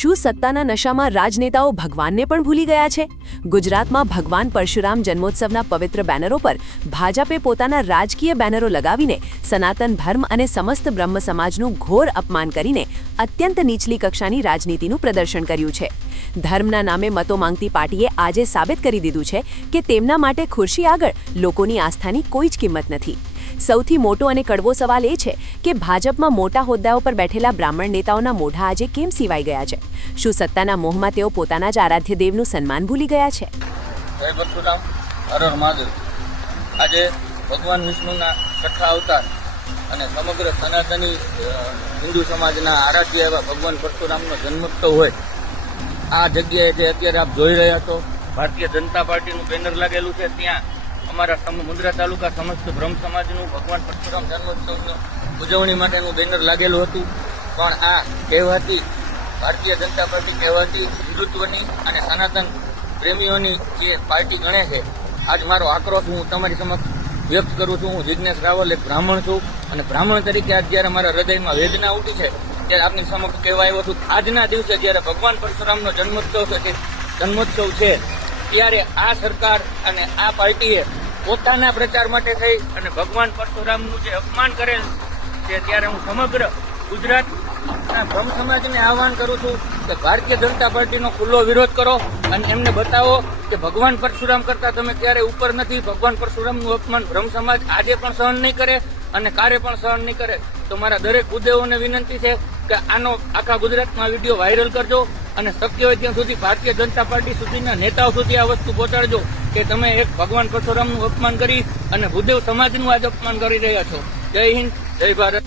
શું સત્તાના નશામાં રાજનેતાઓ ભગવાનને પણ ભૂલી ગયા છે? ગુજરાતમાં ભગવાન પરશુરામ જન્મોત્સવના પવિત્ર બેનરો પર ભાજપે પોતાના રાજકીય બેનરો લગાવીને સનાતન ધર્મ અને સમસ્ત બ્રહ્મ સમાજનું ઘોર અપમાન કરીને અત્યંત નીચલી કક્ષાની રાજનીતિનું પ્રદર્શન કર્યું છે. ધર્મના નામે મતો માંગતી પાર્ટીએ આજે સાબિત કરી દીધું છે કે તેમના માટે ખુરશી આગળ લોકોની આસ્થાની કોઈ જ કિંમત નથી. સૌથી મોટો અને કડવો સવાલ એ છે કે ભાજપમાં મોટા હોદ્દાઓ પર બેઠેલા બ્રાહ્મણ નેતાઓના મોઢા આજે કેમ સીવાઈ ગયા છે? શું સત્તાના મોહમાં તેઓ પોતાના જ આરાધ્ય દેવનું સન્માન ભૂલી ગયા છે? જય પરશુરામ, હર હર મહાદેવ. આજે ભગવાન વિષ્ણુના છઠ્ઠા અવતાર અને સમગ્ર સનાતની હિન્દુ સમાજના આરાધ્ય એવા ભગવાન પરશુરામનો જન્મોત્સવ હોય આ જગ્યાએ જે અત્યારે આપ જોઈ રહ્યા છો, ભારતીય જનતા પાર્ટીનું બેનર લાગેલું છે. ત્યાં અમારા મુન્દ્રા તાલુકા સમસ્ત બ્રહ્મ સમાજનું ભગવાન પરશુરામ જન્મોત્સવની ઉજવણી માટેનું બેનર લાગેલું હતું. પણ આ કહેવાતી ભારતીય જનતા પાર્ટી કહેવાતી હિન્દુત્વની અને સનાતન પ્રેમીઓની જે પાર્ટી ગણે છે, આજ મારો આક્રોશ હું તમારી સમક્ષ વ્યક્ત કરું છું. હું જિજ્ઞેશ રાવલ, એક બ્રાહ્મણ છું અને બ્રાહ્મણ તરીકે આજ જ્યારે મારા હૃદયમાં વેદના ઉઠી છે ત્યારે આપની સમક્ષ કહેવા આવ્યો છું. આજના દિવસે જ્યારે ભગવાન પરશુરામનો જન્મોત્સવ છે ત્યારે આ સરકાર અને આ પાર્ટીએ પોતાના પ્રચાર માટે થઈ અને ભગવાન પરશુરામનું જે અપમાન કરેલ છે, ત્યારે હું સમગ્ર ગુજરાતના બ્રહ્મ સમાજને આહવાન કરું છું કે ભારતીય જનતા પાર્ટીનો ખુલ્લો વિરોધ કરો અને એમને બતાવો કે ભગવાન પરશુરામ કરતા તમે ક્યારે ઉપર નથી. ભગવાન પરશુરામનું અપમાન બ્રહ્મ સમાજ આજે પણ સહન નહીં કરે અને કારે પણ સહન નહીં કરે. તો મારા દરેક ઉદ્દેવોને વિનંતી છે કે આનો આખા ગુજરાતમાં વિડીયો વાયરલ કરજો અને શક્ય હોય ત્યાં સુધી ભારતીય જનતા પાર્ટી સુધીના નેતાઓ સુધી આ વસ્તુ પહોંચાડજો કે તમે એક ભગવાન પરશુરામનું અપમાન કરી અને ભૂદેવ સમાજનું આજ અપમાન કરી રહ્યા છો. જય હિન્દ, જય ભારત.